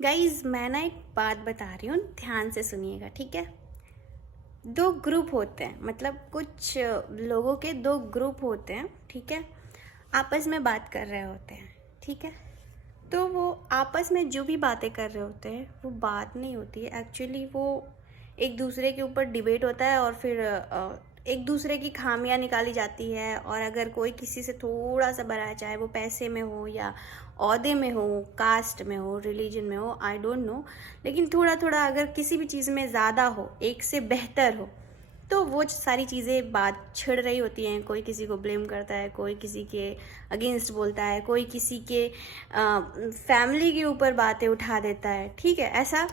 Guys मैं ना एक बात बता रही हूँ, ध्यान से सुनिएगा, ठीक है। दो ग्रुप होते हैं, मतलब कुछ लोगों के दो ग्रुप होते हैं, ठीक है। आपस में बात कर रहे होते हैं, ठीक है। तो वो आपस में जो भी बातें कर रहे होते हैं वो बात नहीं होती है एक्चुअली। वो एक दूसरे के ऊपर डिबेट होता है और फिर एक दूसरे की खामियां निकाली जाती है। और अगर कोई किसी से थोड़ा सा बड़ा है, चाहे वो पैसे में हो या ओहदे में हो, कास्ट में हो, रिलीजन में हो, आई डोंट नो, लेकिन थोड़ा थोड़ा अगर किसी भी चीज़ में ज़्यादा हो, एक से बेहतर हो, तो वो सारी चीज़ें बात छिड़ रही होती हैं। कोई किसी को ब्लेम करता है, कोई किसी के अगेंस्ट बोलता है, कोई किसी के फैमिली के ऊपर बातें उठा देता है, ठीक है। ऐसा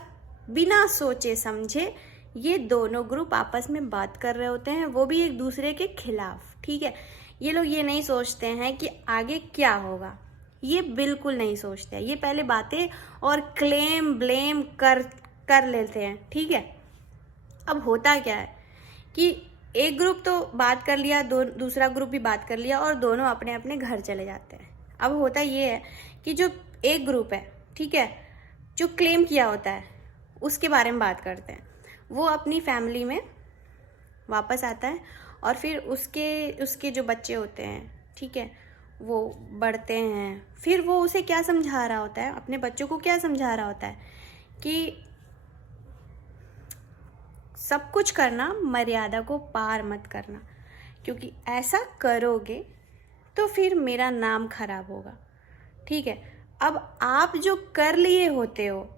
बिना सोचे समझे ये दोनों ग्रुप आपस में बात कर रहे होते हैं, वो भी एक दूसरे के खिलाफ, ठीक है। ये लोग ये नहीं सोचते हैं कि आगे क्या होगा, ये बिल्कुल नहीं सोचते हैं। ये पहले बातें और क्लेम ब्लेम कर कर लेते हैं, ठीक है। अब होता क्या है कि एक ग्रुप तो बात कर लिया, दूसरा ग्रुप भी बात कर लिया और दोनों अपने अपने घर चले जाते हैं। अब होता ये है कि जो एक ग्रुप है, ठीक है, जो क्लेम किया होता है उसके बारे में बात करते हैं, वो अपनी फैमिली में वापस आता है और फिर उसके उसके जो बच्चे होते हैं, ठीक है, वो बढ़ते हैं। फिर वो उसे क्या समझा रहा होता है, अपने बच्चों को क्या समझा रहा होता है कि सब कुछ करना, मर्यादा को पार मत करना, क्योंकि ऐसा करोगे तो फिर मेरा नाम खराब होगा, ठीक है। अब आप जो कर लिए होते हो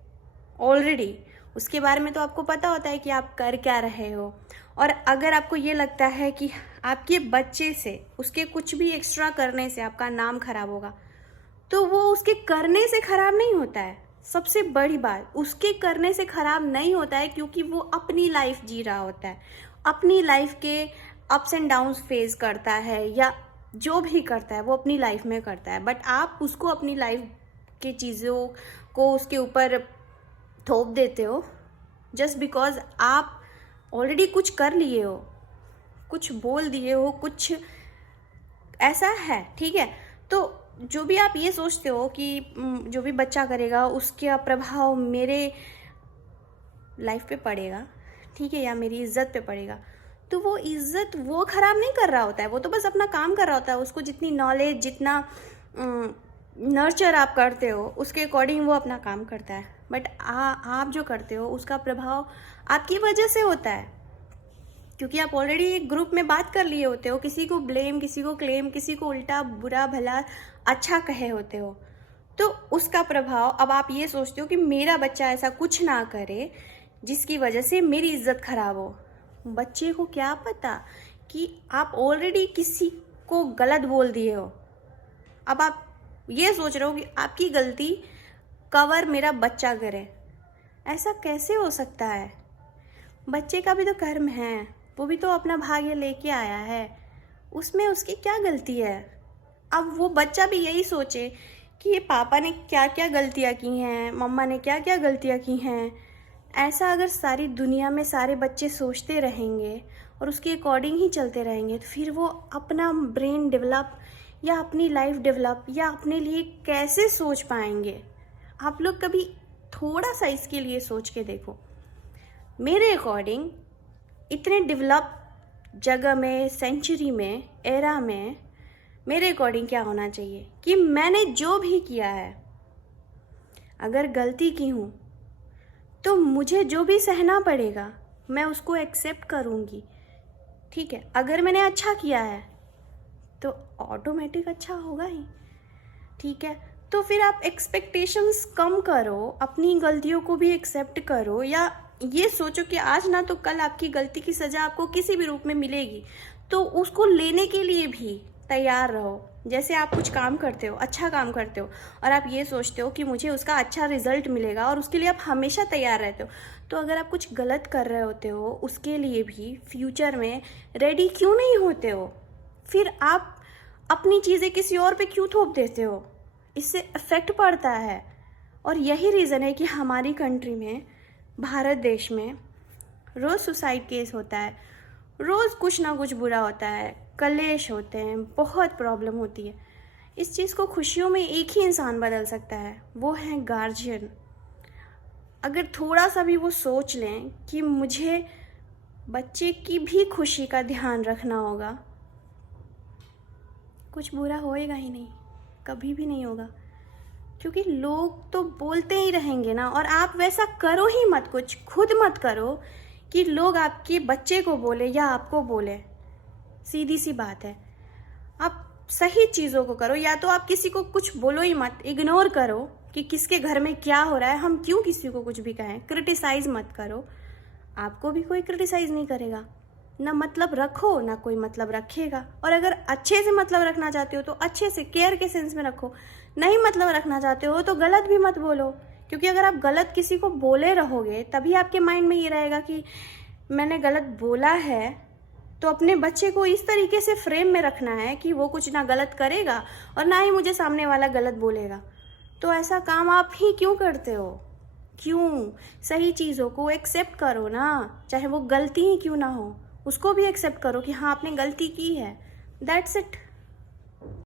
ऑलरेडी, उसके बारे में तो आपको पता होता है कि आप कर क्या रहे हो। और अगर आपको ये लगता है कि आपके बच्चे से उसके कुछ भी एक्स्ट्रा करने से आपका नाम खराब होगा, तो वो उसके करने से खराब नहीं होता है। सबसे बड़ी बात, उसके करने से खराब नहीं होता है, क्योंकि वो अपनी लाइफ जी रहा होता है, अपनी लाइफ के अप्स एंड डाउन्स फेस करता है, या जो भी करता है वो अपनी लाइफ में करता है। बट आप उसको अपनी लाइफ की चीज़ों को उसके ऊपर थोप देते हो जस्ट बिकॉज आप ऑलरेडी कुछ कर लिए हो, कुछ बोल दिए हो, कुछ ऐसा है, ठीक है। तो जो भी आप ये सोचते हो कि जो भी बच्चा करेगा उसका प्रभाव मेरे लाइफ पे पड़ेगा, ठीक है, या मेरी इज्जत पे पड़ेगा, तो वो इज्जत वो खराब नहीं कर रहा होता है। वो तो बस अपना काम कर रहा होता है। उसको जितनी नॉलेज, जितना नर्चर आप करते हो, उसके अकॉर्डिंग वो अपना काम करता है। बट आप जो करते हो उसका प्रभाव आपकी वजह से होता है, क्योंकि आप ऑलरेडी एक ग्रुप में बात कर लिए होते हो, किसी को ब्लेम, किसी को क्लेम, किसी को उल्टा बुरा भला अच्छा कहे होते हो। तो उसका प्रभाव अब आप ये सोचते हो कि मेरा बच्चा ऐसा कुछ ना करे जिसकी वजह से मेरी इज्जत खराब हो। बच्चे को क्या पता कि आप ऑलरेडी किसी को गलत बोल दिए हो। अब आप ये सोच रहे हो कि आपकी गलती कवर मेरा बच्चा करे। ऐसा कैसे हो सकता है? बच्चे का भी तो कर्म है, वो भी तो अपना भाग्य लेके आया है, उसमें उसकी क्या गलती है? अब वो बच्चा भी यही सोचे कि ये पापा ने क्या क्या गलतियाँ की हैं, मम्मा ने क्या क्या गलतियाँ की हैं। ऐसा अगर सारी दुनिया में सारे बच्चे सोचते रहेंगे और उसके अकॉर्डिंग ही चलते रहेंगे, तो फिर वो अपना ब्रेन डेवलप या अपनी लाइफ डेवलप या अपने लिए कैसे सोच पाएंगे? आप लोग कभी थोड़ा सा इसके लिए सोच के देखो। मेरे अकॉर्डिंग इतने डेवलप जगह में, सेंचुरी में, एरा में, मेरे अकॉर्डिंग क्या होना चाहिए कि मैंने जो भी किया है, अगर गलती की हूँ तो मुझे जो भी सहना पड़ेगा मैं उसको एक्सेप्ट करूँगी, ठीक है। अगर मैंने अच्छा किया है तो ऑटोमेटिक अच्छा होगा ही, ठीक है। तो फिर आप एक्सपेक्टेशंस कम करो, अपनी गलतियों को भी एक्सेप्ट करो, या ये सोचो कि आज ना तो कल आपकी गलती की सज़ा आपको किसी भी रूप में मिलेगी, तो उसको लेने के लिए भी तैयार रहो। जैसे आप कुछ काम करते हो, अच्छा काम करते हो, और आप ये सोचते हो कि मुझे उसका अच्छा रिजल्ट मिलेगा और उसके लिए आप हमेशा तैयार रहते हो, तो अगर आप कुछ गलत कर रहे होते हो उसके लिए भी फ्यूचर में रेडी क्यों नहीं होते हो? फिर आप अपनी चीज़ें किसी और पे क्यों थोप देते हो? इससे इफ़ेक्ट पड़ता है। और यही रीज़न है कि हमारी कंट्री में, भारत देश में, रोज़ सुसाइड केस होता है, रोज़ कुछ ना कुछ बुरा होता है, कलेश होते हैं, बहुत प्रॉब्लम होती है। इस चीज़ को खुशियों में एक ही इंसान बदल सकता है, वो है गार्जियन। अगर थोड़ा सा भी वो सोच लें कि मुझे बच्चे की भी खुशी का ध्यान रखना होगा, कुछ बुरा होएगा ही नहीं, कभी भी नहीं होगा। क्योंकि लोग तो बोलते ही रहेंगे ना, और आप वैसा करो ही मत, कुछ खुद मत करो कि लोग आपके बच्चे को बोले या आपको बोले। सीधी सी बात है, आप सही चीज़ों को करो। या तो आप किसी को कुछ बोलो ही मत, इग्नोर करो कि किसके घर में क्या हो रहा है, हम क्यों किसी को कुछ भी कहें। क्रिटिसाइज़ मत करो, आपको भी कोई क्रिटिसाइज़ नहीं करेगा। ना मतलब रखो, ना कोई मतलब रखेगा। और अगर अच्छे से मतलब रखना चाहते हो तो अच्छे से, केयर के सेंस में रखो। नहीं मतलब रखना चाहते हो तो गलत भी मत बोलो, क्योंकि अगर आप गलत किसी को बोले रहोगे तभी आपके माइंड में ये रहेगा कि मैंने गलत बोला है। तो अपने बच्चे को इस तरीके से फ्रेम में रखना है कि वो कुछ ना गलत करेगा और ना ही मुझे सामने वाला गलत बोलेगा। तो ऐसा काम आप ही क्यों करते हो? क्यों? सही चीज़ों को एक्सेप्ट करो ना, चाहे वो गलती ही क्यों ना हो, उसको भी एक्सेप्ट करो कि हाँ आपने गलती की है। That's it.